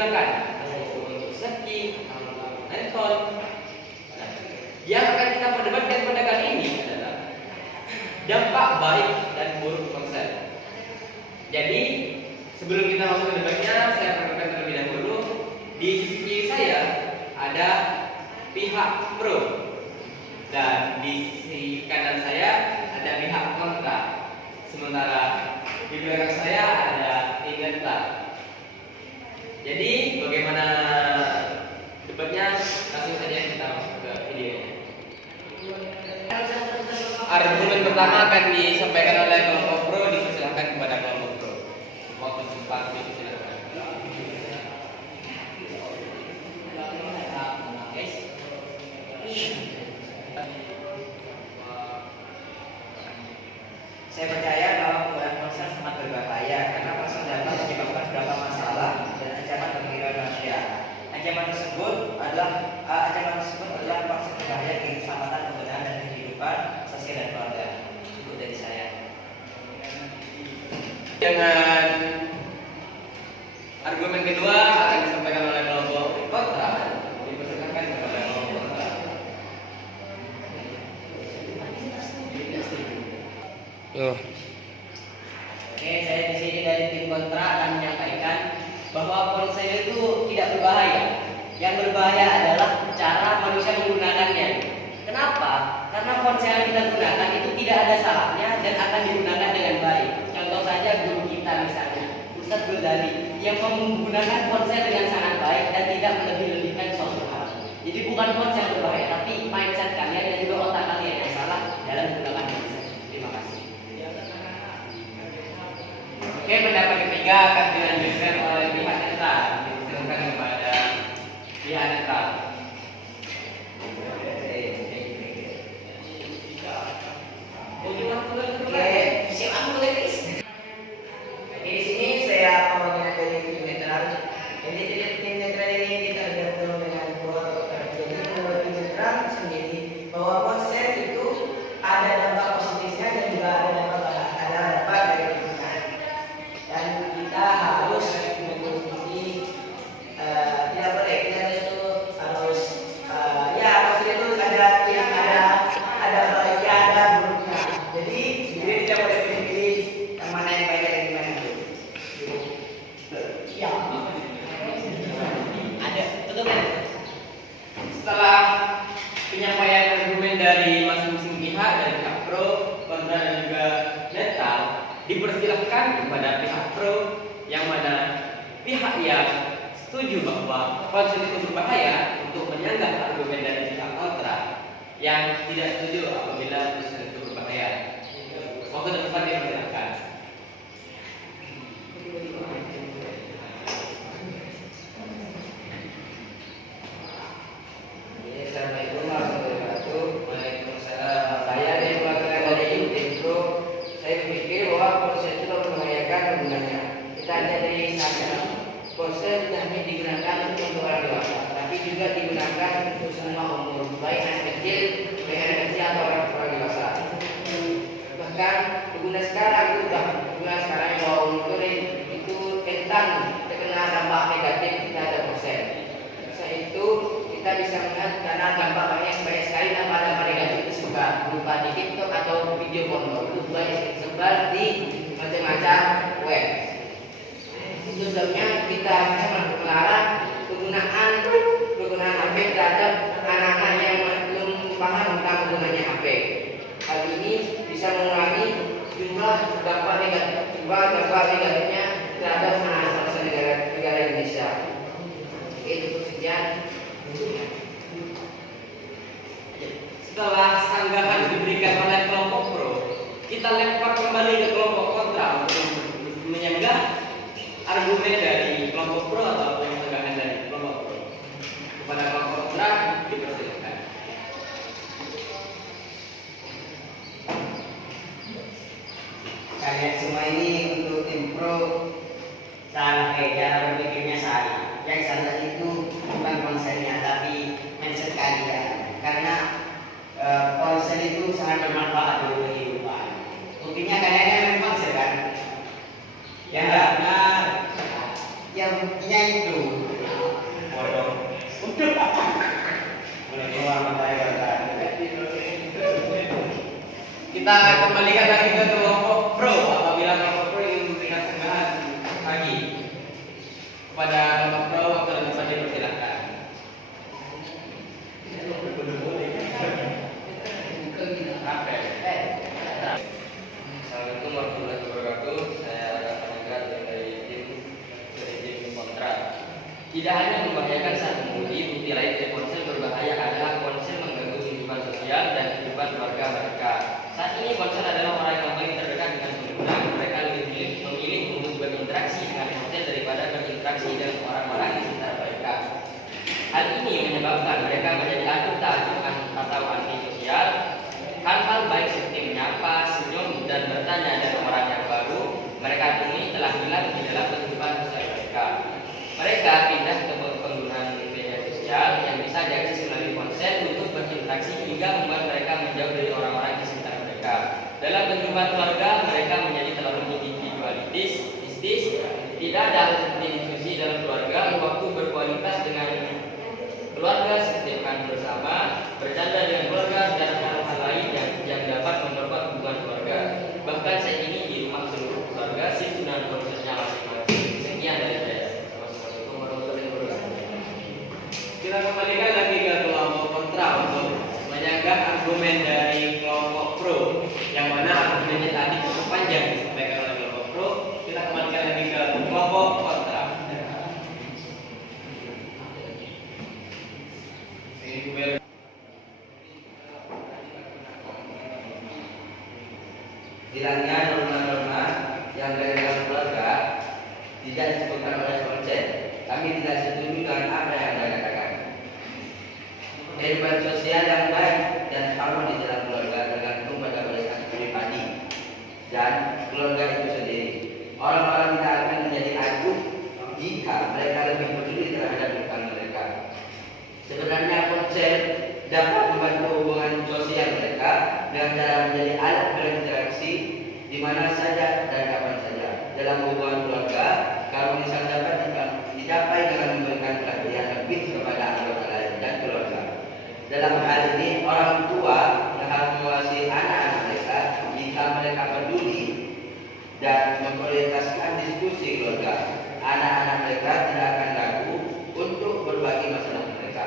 digunakan untuk searching, nonton. Nah, yang akan kita perdebatkan pada kali ini adalah dampak baik dan buruk ponsel. Jadi sebelum kita masuk ke debatnya, saya perkenalkan terlebih dahulu. Di sisi kiri saya ada pihak pro dan di sisi kanan saya ada pihak kontra. Sementara di belakang saya ada tim netral. Jadi bagaimana debatnya? Langsung saja kita masuk ke videonya. Argumen pertama akan disampaikan oleh kelompok pro, dipersilakan kepada kelompok pro. Waktu sempat dipersilakan. Saya percaya bahwa penggunaan ponsel sangat berbahaya karena ponsel dapat menyebabkan beberapa masalah dan ancaman bagi manusia. Ancaman tersebut adalah ponsel berbahaya bagi keselamatan penggunaan dan kehidupan sosial dan keluarga. Cukup dari saya. Dengan argumen kedua akan disampaikan oleh kelompok kontra. Dipersilakan kepada kelompok kontra. Oke, saya di sini dari tim kontra akan menyampaikan bahwa ponsel itu tidak berbahaya. Yang berbahaya adalah cara manusia menggunakannya. Kenapa? Karena ponsel yang kita gunakan itu tidak ada salahnya dan akan digunakan dengan baik. Contoh saja guru kita misalnya, Ustadz Ghazali, yang menggunakan ponsel dengan sangat baik dan tidak melebih-lebihkan suatu hal. Jadi bukan ponsel yang berbahaya, tapi mindset kalian dan juga otak kalian yang salah dalam menggunakan ponsel. Terima kasih. Oke, pendapat ketiga akan dilanjutkan oleh pihak netral. Dipersilakan kepada pihak netral. Di sini saya pembagian dari tim netral. Jadi tim netral ini kita gabung dengan dua dokter. Jadi menurut tim netral sendiri bahwa ponsel itu ada dampak positifnya dan juga ada dampak negatifnya. Dan kita harus mengikuti tidak boleh kita itu harus ponsel itu ada baiknya ada buruknya. Jadi tidak boleh pilih yang mana yang baik dan yang mana yang buruk. Ya. Ada, betul kan? Setelah penyampaian argumen dari masing-masing pihak, dari pihak pro, kontra dan juga netral, dipersilahkan kepada pihak pro yang mana pihak yang setuju bahwa ponsel itu berbahaya untuk menyanggah argumen dari pihak kontra yang tidak setuju apabila ponsel itu berbahaya. Waktu depan dipersilahkan. Assalamualaikum warahmatullahi wabarakatuh. Waalaikumsalam. Saya diwakilkan dari tim pro. Saya berpikir bahwa ponsel itu membahayakan penggunanya. Kita lihat dari saja, ponsel tidak hanya digunakan untuk orang dewasa, tapi juga digunakan untuk semua umur, baik anak kecil atau orang dewasa. Bahkan pengguna sekarang yang bawa umur itu tentang terkena dampak negatif terhadap ponsel. Selain itu kita bisa melihat karena dampaknya banyak sekali dampak negatif itu berupa di TikTok atau video porno itu banyak tersebar di macam-macam web. Itu sebabnya kita harus melarang penggunaan HP terhadap anak-anak yang belum paham tentang penggunanya HP. Hal ini bisa mengurangi jumlah dampak negatifnya terhadap anak bangsa negara Indonesia. Itu sekian. Setelah sanggahan diberikan oleh kelompok pro, kita lempar kembali ke kelompok kontra untuk menyanggah argumen dari kelompok pro atau sanggahan dari kelompok pro. Kepada kelompok kontra dipersilakan. Kalian semua ini untuk tim pro cara berpikirnya salah. Yang salah itu bukan ponselnya tapi mindset kalian. Karena ponsel itu sangat bermanfaat bagi kehidupan. Buktinya kalian main ponsel kan? Ya enggak? Yang buktinya itu Kita kembalikan lagi ke kelompok pro. Apabila kelompok pro ingin memberikan tanggapan lagi kepada kelompok pro, waktu dan tempat dipersilakan. Assalamualaikum warahmatullahi wabarakatuh. Saya Raka Nagar dari tim kontra. Tidak hanya membahayakan saat mengemudi, bukti lain dari ponsel berbahaya adalah ponsel mengganggu kehidupan sosial dan kehidupan keluarga mereka. Saat ini ponsel adalah orang yang paling terdekat dengan pengguna. Mereka lebih memilih untuk berinteraksi dengan ponsel daripada berinteraksi dengan orang-orang di sekitar mereka. Hal ini menyebabkan mereka menjadi acuh tak acuh atau anti sosial. Hal-hal baik seperti menyapa, senyum, dan bertanya dengan orang yang baru mereka temui telah hilang di dalam kehidupan sosial mereka. Mereka pindah ke penggunaan media sosial yang bisa diakses melalui ponsel untuk berinteraksi hingga membuat mereka menjauh dari orang-orang di sekitar mereka. Dalam kehidupan keluarga, mereka menjadi terlalu individualistis, tidak ada seperti diskusi dalam keluarga, waktu berkualitas dengan keluarga seperti makan bersama, bercanda dengan keluarga, dan hal-hal lain yang dapat memperkuat hubungan keluarga. Bahkan saat ini di rumah seluruh keluarga sibuk dengan prosesnya masing-masing. Sekian dari saya. Wassalamualaikum warahmatullahi wabarakatuh. Kita kembalikan lagi ke kelompok kontra untuk menyanggah argumen dari kelompok pro, yang mana argumennya tadi cukup panjang disampaikan oleh kelompok pro. Kita kembalikan lagi ke kelompok kontra. Hilangnya norma-norma yang dari dalam keluarga tidak disebutkan oleh konsep. Kami tidak setuju dengan apa yang Anda katakan. Kehidupan sosial yang baik dan harmonis di dalam keluarga tergantung pada mereka pribadi dan keluarga itu sendiri. Orang-orang tidak akan menjadi acuh jika mereka lebih peduli terhadap lingkungan mereka. Sebenarnya konsep dapat membantu hubungan sosial mereka dengan cara menjadi alat berinteraksi di mana saja dan kapan saja. Dalam hubungan keluarga, keharmonisan dapat dicapai dengan memberikan perhatian lebih kepada anggota lain dan keluarga. Dalam hal ini, orang tua yang harus mengawasi anak-anak mereka jika mereka peduli dan memprioritaskan diskusi keluarga. Anak-anak mereka tidak akan ragu untuk berbagi masalah mereka.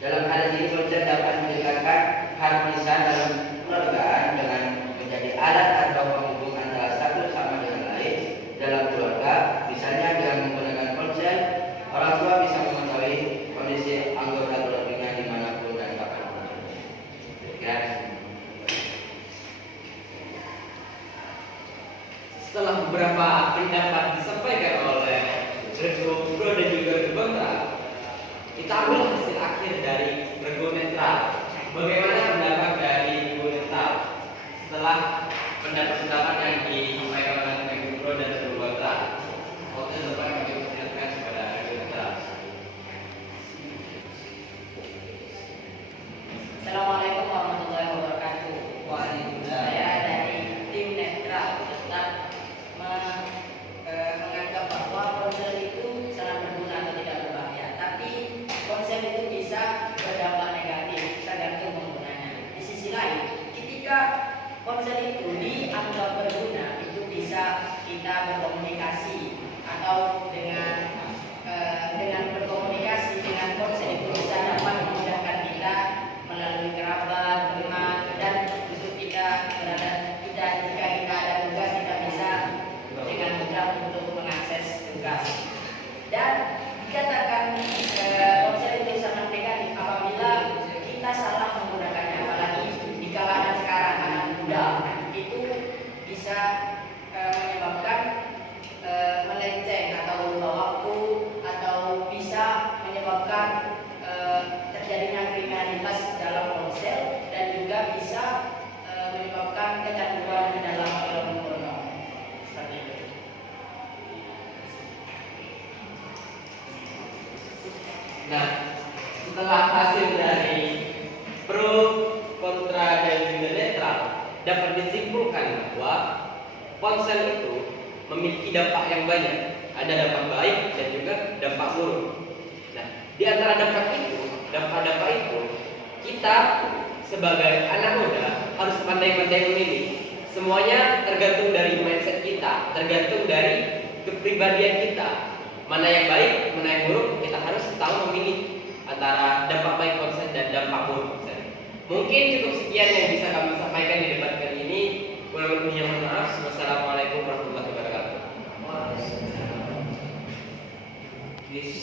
Dalam hal ini, konsep dapat meningkatkan harmonisan dalam keluarga dengan menjadi alat atau penghubung antara satu sama dengan lain dalam keluarga. Misalnya dengan menggunakan ponsel, orang tua bisa mengetahui kondisi anggota keluarganya dimanapun dan kapanpun. Ya. Setelah beberapa pendapat disampaikan oleh Rego Pro dan juga Rego Kontra, kita ambil hasil akhir dari Rego Netral. Bagaimana pendapat dari Rego Netral setelah pendapat-pendapat yang disampaikan oleh Rego Pro dan Rego Kontra? Waktu tempat kami persilakan kepada Rego Netral. Assalamualaikum warahmatullahi wabarakatuh. Saya dari tim netral tetap menganggap bahwa ponsel itu sangat berguna atau tidak berbahaya. Tapi ponsel itu bisa berdampak negatif tergantung penggunanya. Di sisi lain, ketika ponsel itu dianggap berguna, itu bisa kita berkomunikasi atau dengan berkomunikasi dengan ponsel itu bisa dapat memudahkan kita melalui kerabat, teman, dan untuk kita jika kita ada tugas kita bisa dengan mudah untuk mengakses tugas. Dan dikatakan ponsel itu sangat negatif apabila kita salah menggunakannya, apalagi di kalangan sekarang anak muda itu bisa menyebabkan melenceng atau lupa waktu atau bisa menyebabkan terjadinya kriminalitas dalam ponsel dan juga bisa menyebabkan kecanduan dalam film porno. Seperti itu. Nah, setelah hasil dari pro, kontra, dan juga netral, dapat disimpulkan bahwa ponsel itu memiliki dampak yang banyak. Ada dampak baik dan juga dampak buruk. Nah, di antara dampak itu, kita sebagai anak muda harus pandai pandai-pandai memilih. Semuanya tergantung dari mindset kita, tergantung dari kepribadian kita. Mana yang baik, mana yang buruk, kita harus tahu memilih antara dampak baik konsen dan dampak buruk konsen. Mungkin cukup sekian yang bisa kami sampaikan di debat kali ini. Kurang lebihnya mohon maaf. Wassalamualaikum warahmatullahi wabarakatuh.